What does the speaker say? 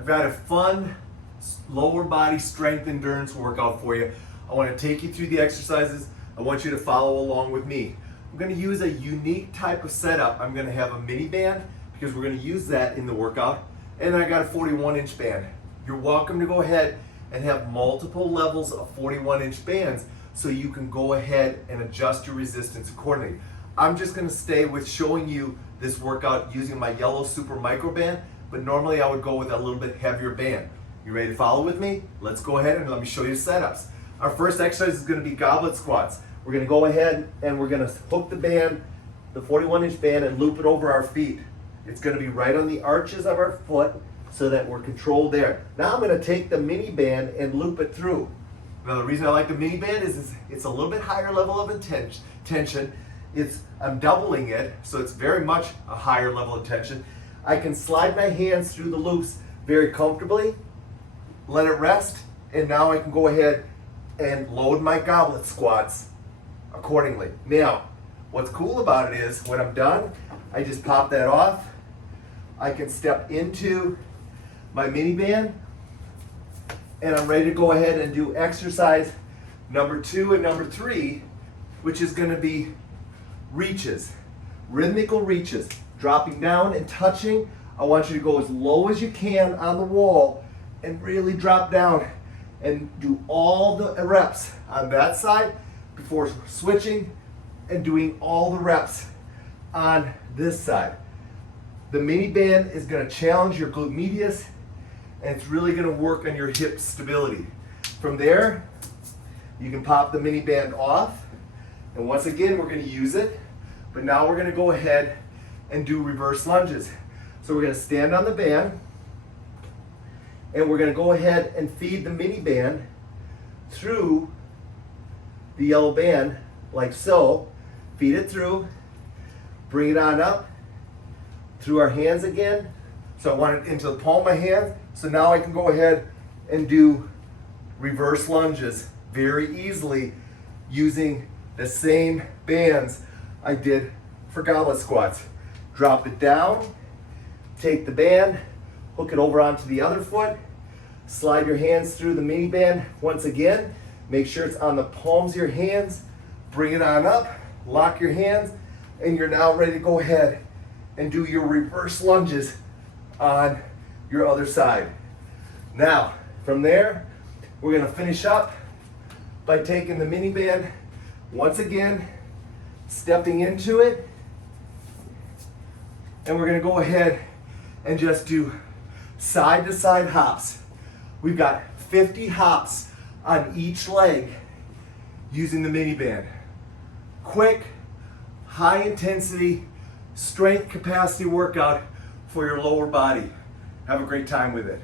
I've got a fun lower body strength endurance workout for you. I want to take you through the exercises. I want you to follow along with me. I'm going to use a unique type of setup. I'm going to have a mini band because we're going to use that in the workout. And then I got a 41-inch band. You're welcome to go ahead and have multiple levels of 41-inch bands so you can go ahead and adjust your resistance accordingly. I'm just going to stay with showing you this workout using my yellow super micro band, but normally I would go with a little bit heavier band. You ready to follow with me? Let's go ahead and let me show you the setups. Our first exercise is going to be goblet squats. We're going to go ahead and we're going to hook the band, the 41-inch band, and loop it over our feet. It's going to be right on the arches of our foot so that we're controlled there. Now I'm going to take the mini band and loop it through. Now the reason I like the mini band is it's a little bit higher level of tension. I'm doubling it, so it's very much a higher level of tension. I can slide my hands through the loops very comfortably, let it rest, and now I can go ahead and load my goblet squats accordingly. Now, what's cool about it is when I'm done, I just pop that off. I can step into my mini band, and I'm ready to go ahead and do exercise number 2 and number 3, which is going to be reaches, rhythmical reaches, dropping down and touching. I want you to go as low as you can on the wall and really drop down and do all the reps on that side before switching and doing all the reps on this side. The mini band is going to challenge your glute medius, and it's really going to work on your hip stability. From there, you can pop the mini band off, and once again we're going to use it, but now we're going to go ahead and do reverse lunges. So we're going to stand on the band, and we're going to go ahead and feed the mini band through the yellow band like so. Feed it through, bring it on up through our hands again. So I want it into the palm of my hand. So now I can go ahead and do reverse lunges very easily using the same bands I did for goblet squats. Drop it down, take the band, hook it over onto the other foot, slide your hands through the mini band once again. Make sure it's on the palms of your hands. Bring it on up, lock your hands, and you're now ready to go ahead and do your reverse lunges on your other side. Now, from there, we're going to finish up by taking the mini band once again, stepping into it, and we're going to go ahead and just do side to side hops. We've got 50 hops on each leg using the mini band. Quick, high intensity, strength capacity workout for your lower body. Have a great time with it.